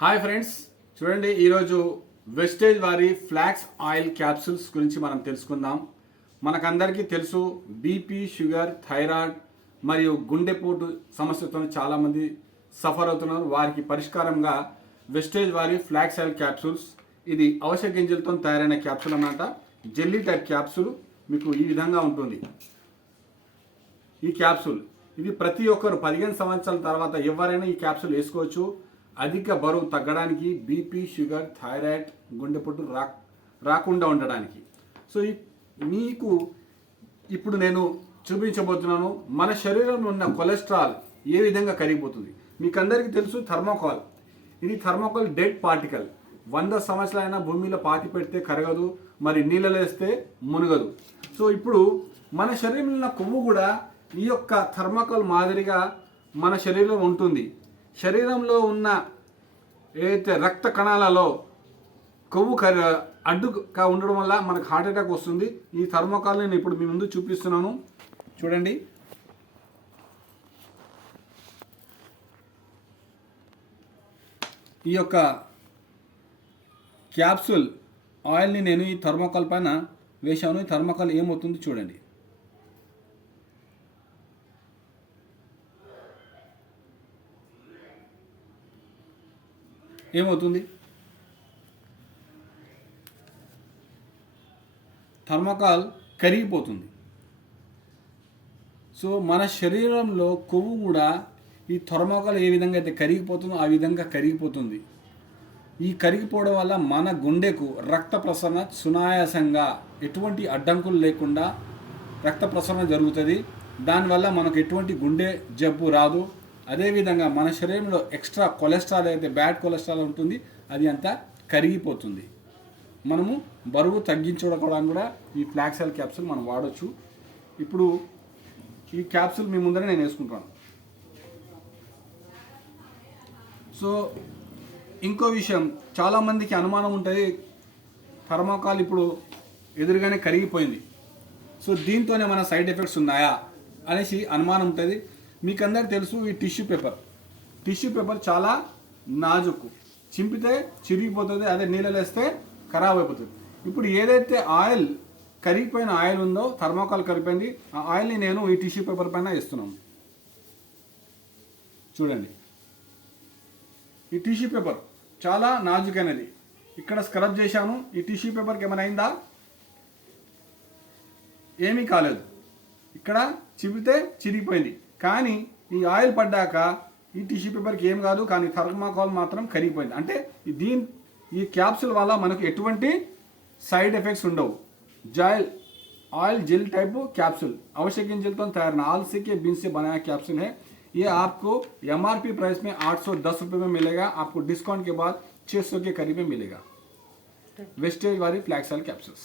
Hi friends, చూడండి ఈరోజు wastage వారి ఫ్లాక్స్ ఆయిల్ క్యాప్సూల్స్ గురించి మనం తెలుసుకుందాం. మనకందరికీ తెలుసు బీపీ, షుగర్, థైరాయిడ్ మరియు గుండెపోటు సమస్యతో చాలామంది సఫర్ అవుతున్నారు. వారికి పరిష్కారంగా వెస్టేజ్ వారి ఫ్లాక్స్ ఆయిల్ క్యాప్సూల్స్, ఇది అవశ గింజలతో తయారైన క్యాప్సూల్ అన్నమాట. జెల్లీ టైప్ క్యాప్సూల్ మీకు ఈ విధంగా ఉంటుంది. ఈ క్యాప్సూల్ ఇది ప్రతి ఒక్కరు 15 సంవత్సరాల తర్వాత ఎవరైనా ఈ క్యాప్సూల్ వేసుకోవచ్చు. అధిక బరువు తగ్గడానికి, బీపీ, షుగర్, థైరాయిడ్, గుండెపోటు రాకుండా ఉండడానికి. సో మీకు ఇప్పుడు నేను చూపించబోతున్నాను మన శరీరంలో ఉన్న కొలెస్ట్రాల్ ఏ విధంగా కరిగిపోతుంది. మీకు అందరికీ తెలుసు థర్మోకాల్. ఇది థర్మోకాల్ డెడ్ పార్టికల్. 100 సంవత్సరాలైనా భూమిలో పాతి పెడితే కరగదు, మరి నీళ్ళలో వేస్తే మునగదు. సో ఇప్పుడు మన శరీరంలో ఉన్న కొవ్వు కూడా ఈ యొక్క థర్మోకాల్ మాదిరిగా మన శరీరంలో ఉంటుంది. శరీరంలో ఉన్న ఏదైతే రక్త కణాలలో కొవ్వు అడ్డుగా ఉండడం వల్ల మనకు హార్ట్ అటాక్ వస్తుంది. ఈ థర్మోకాల్ నేను ఇప్పుడు మీ ముందు చూపిస్తున్నాను, చూడండి. ఈ యొక్క క్యాప్సూల్ ఆయిల్ని నేను ఈ థర్మోకాల్ పైన వేశాను. ఈ థర్మోకాల్ ఏమవుతుంది చూడండి. ఏమవుతుంది, థర్మోకాల్ కరిగిపోతుంది. సో మన శరీరంలో కొవ్వు కూడా ఈ థర్మోకాల్ ఏ విధంగా అయితే కరిగిపోతుందో ఆ విధంగా కరిగిపోతుంది. ఈ కరిగిపోవడం వల్ల మన గుండెకు రక్త ప్రసరణ సునాయాసంగా, ఎటువంటి అడ్డంకులు లేకుండా రక్త ప్రసరణ జరుగుతుంది. దానివల్ల మనకు ఎటువంటి గుండె జబ్బు రాదు. అదేవిధంగా మన శరీరంలో ఎక్స్ట్రా కొలెస్ట్రాల్ అయితే బ్యాడ్ కొలెస్ట్రాల్ ఉంటుంది, అది అంతా కరిగిపోతుంది. మనము బరువు తగ్గించుకోవడానికి కూడా ఈ ఫ్లాక్స్ ఆయిల్ క్యాప్సూల్ మనం వాడచ్చు. ఇప్పుడు ఈ క్యాప్సూల్ మీ ముందర నేను వేసుకుంటాను. సో ఇంకో విషయం, చాలామందికి అనుమానం ఉంటుంది, థర్మోకాల్ ఇప్పుడు ఎదురుగానే కరిగిపోయింది, సో దీంతోనే మన సైడ్ ఎఫెక్ట్స్ ఉన్నాయా అనేసి అనుమానం ఉంటుంది. మీకు అందరికి తెలుసు ఈ టిష్యూ పేపర్ చాలా నాజుకు, చింపితే చిరిగిపోతుంది, అదే నీళ్ళలో వేస్తే ఖరాబ్ అయిపోతుంది. ఇప్పుడు ఏదైతే ఆయిల్ కరిగిపోయిన ఆయిల్ ఉందో, థర్మోకాల్ కరిగిపోయింది, ఆ ఆయిల్ని నేను ఈ టిష్యూ పేపర్ పైన వేస్తున్నాను. చూడండి, ఈ టిష్యూ పేపర్ చాలా నాజుకైనది. ఇక్కడ స్క్రబ్ చేశాను. ఈ టిష్యూ పేపర్కి ఏమైనా అయిందా? ఏమీ కాలేదు. ఇక్కడ చిపితే చిరిగిపోయింది, కానీ ఈ ఆయిల్ పడ్డాక ఈ టిష్యూ పేపర్కి ఏం కాదు, కానీ థర్మోకాల్ మాత్రం కరిగిపోయింది. అంటే ఈ క్యాప్సూల్ వల్ల మనకు ఎటువంటి సైడ్ ఎఫెక్ట్స్ ఉండవు. ऑयल जेल टाइप कैप्सूल आवश्यक गिंजल तो तैयार आलसी के बीन से बनाया कैप्सूल है। ये आपको MRP प्राइस में 810 रुपये में मिलेगा, आपको डिस्काउंट के बाद 600 के करीब में मिलेगा। वेस्टेज वाली फ्लैक्स ऑयल कैप्सूल्स।